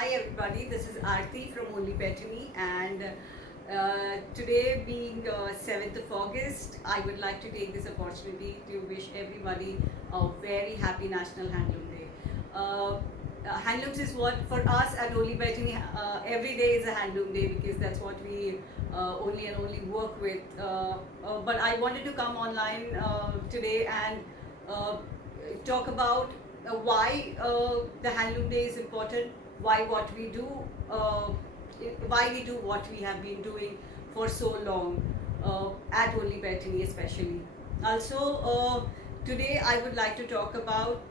Hi everybody, this is Aarti from Only Petani, and today being 7th of August, I would like to take this opportunity to wish everybody a very happy National Handloom Day. Handlooms is what for us at Only Petani, every day is a handloom day because that's what we only work with. But I wanted to come online today and uh, talk about why the handloom day is important, why what we do, uh, why we do what we have been doing for so long at Only Petani especially. Also, today I would like to talk about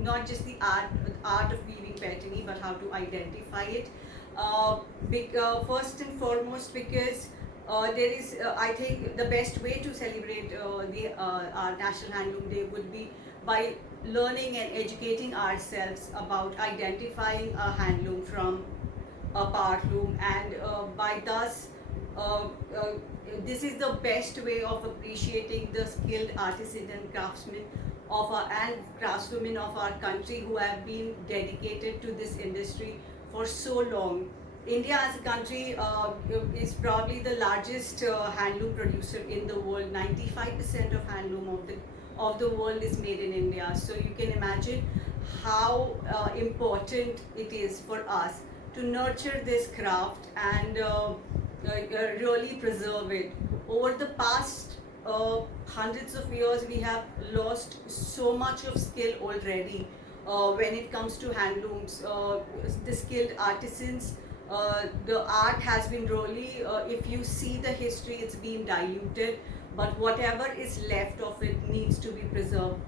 not just the art of weaving petani, but how to identify it. First and foremost, because there is, I think, the best way to celebrate our National Handloom Day would be by learning and educating ourselves about identifying a handloom from a partloom, and by thus uh, uh, this is the best way of appreciating the skilled artisan and craftsmen of our and craftswomen of our country who have been dedicated to this industry for so long. India as a country is probably the largest handloom producer in the world. 95% of handloom of the world is made in India. So you can imagine how important it is for us to nurture this craft and really preserve it. Over the past hundreds of years, we have lost so much of skill already when it comes to handlooms. The skilled artisans, the art has been really, if you see the history, it's been diluted, but whatever is left of it needs to be preserved.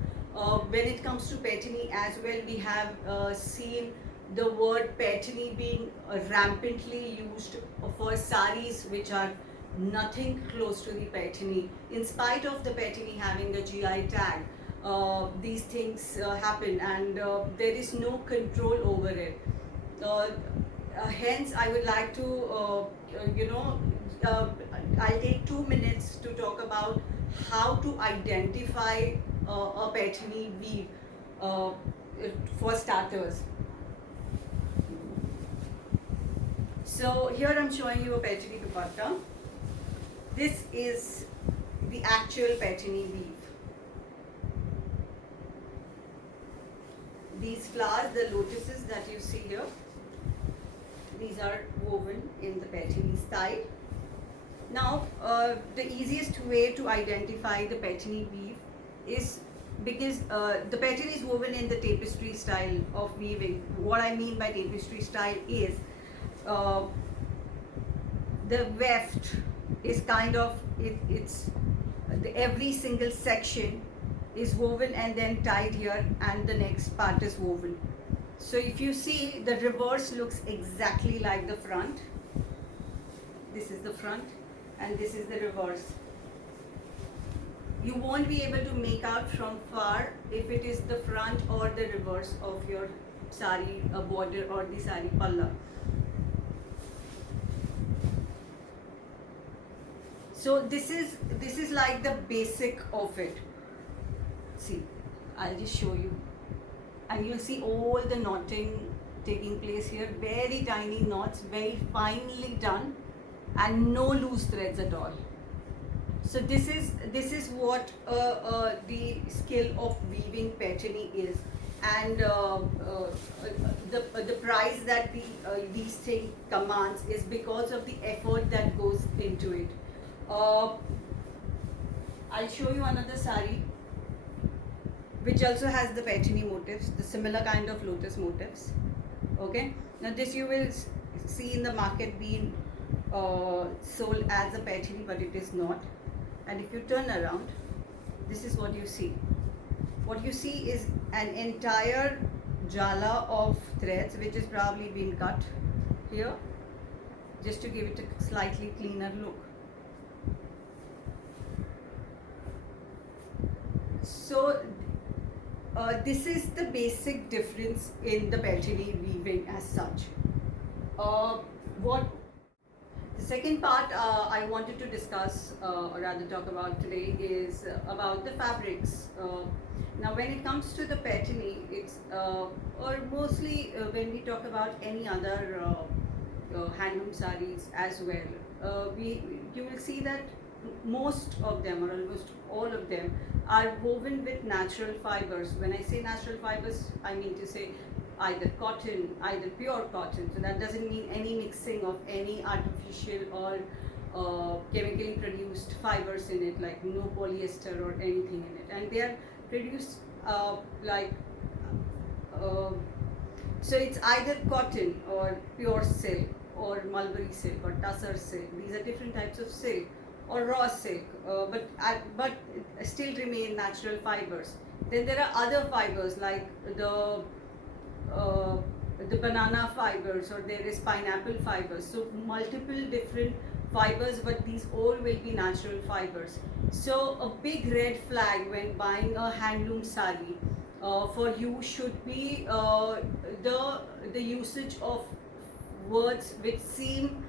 When it comes to petani as well, we have seen the word petani being rampantly used for saris, which are nothing close to the petani. In spite of the petani having a GI tag, these things happen, and there is no control over it. Hence, I would like to, I'll take 2 minutes to talk about how to identify a petani weave uh, for starters. So here I'm showing you a petani dupatta. This is the actual petani weave. These flowers, the lotuses that you see here, these are woven in the petani style. Now, the easiest way to identify the petani weave is because the petani is woven in the tapestry style of weaving. What I mean by tapestry style is uh, the weft is kind of every single section is woven and then tied here, and the next part is woven. So if you see, the reverse looks exactly like the front. This is the front and this is the reverse. You won't be able to make out from far if it is the front or the reverse of your sari border or the sari palla. So this is like the basic of it. See, I'll just show you, and you'll see all the knotting taking place here. Very tiny knots, very finely done, and no loose threads at all. So this is what the skill of weaving petani is, and the price that these things commands is because of the effort that goes into it. I'll show you another sari which also has the petani motifs, the similar kind of lotus motifs. Okay, now this you will see in the market being sold as a petani, but it is not. And if you turn around, this is what you see. What you see is an entire jala of threads which is probably been cut here just to give it a slightly cleaner look. So this is the basic difference in the petani weaving as such. What second part I wanted to discuss, or rather talk about today, is about the fabrics. Now, when it comes to the patini, it's or mostly when we talk about any other handloom sarees as well, we you will see that most of them, or almost all of them, are woven with natural fibers. When I say natural fibers, I mean to say either cotton, either pure cotton. So that doesn't mean any mixing of any artificial or chemically produced fibers in it, like no polyester or anything in it. And they are produced like uh, so it's either cotton or pure silk or mulberry silk or tussar silk. These are different types of silk, or raw silk, but still remain natural fibers. Then there are other fibers like uh, the banana fibers, or there is pineapple fibers. So multiple different fibers, but these all will be natural fibers. So a big red flag when buying a handloom sari for you should be the usage of words which seem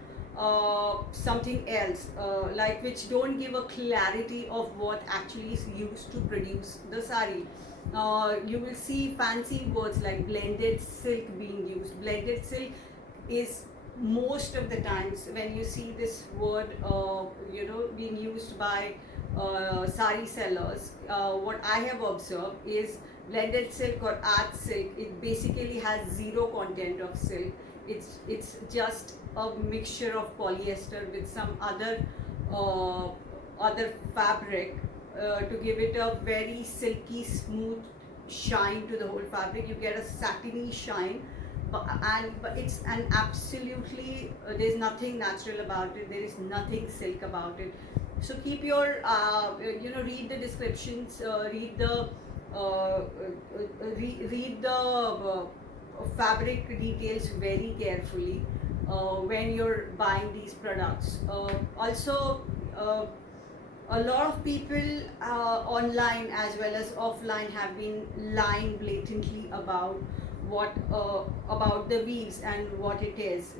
something else, like which don't give a clarity of what actually is used to produce the sari. You will see fancy words like blended silk being used. Blended silk is most of the times when you see this word, being used by sari sellers. What I have observed is blended silk or art silk. It basically has zero content of silk. It's just a mixture of polyester with some uh, other fabric to give it a very silky smooth shine to the whole fabric. You get a satiny shine, but it's an absolutely there's nothing natural about it, there is nothing silk about it. So keep your read the descriptions, read the fabric details very carefully when you're buying these products. Also, a lot of people online as well as offline have been lying blatantly about the weaves and what it is.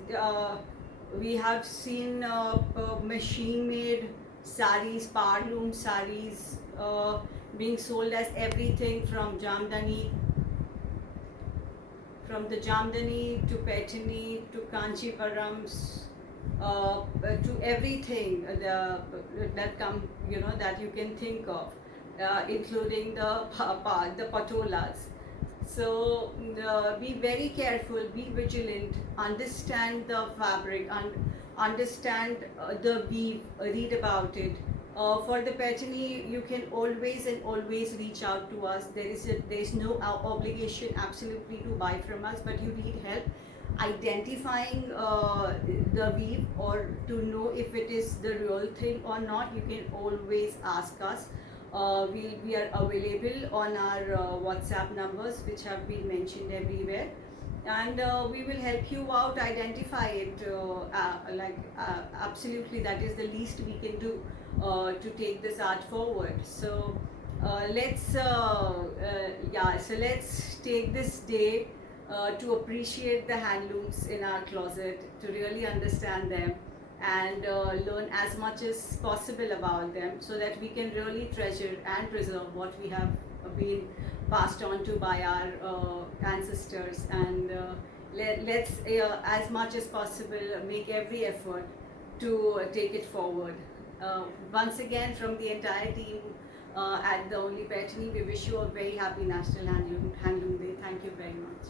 We have seen machine-made saris, powerloom saris, being sold as everything from the Jamdani to Petani to Kanchiparams, to everything that you can think of, including the patolas. So be very careful, be vigilant, understand the fabric, and understand the weave, read about it. For the patini, you can always and always reach out to us. There is no obligation absolutely to buy from us, but you need help identifying the weave, or to know if it is the real thing or not. You can always ask us. We are available on our WhatsApp numbers, which have been mentioned everywhere, and we will help you out, identify it. Absolutely, that is the least we can do to take this art forward. So let's take this day to appreciate the handlooms in our closet, to really understand them, and learn as much as possible about them, so that we can really treasure and preserve what we have been passed on to by our ancestors. And let's as much as possible make every effort to take it forward. Once again, from the entire team at the Only Petani, we wish you a very happy National Handloom Day. Thank you very much.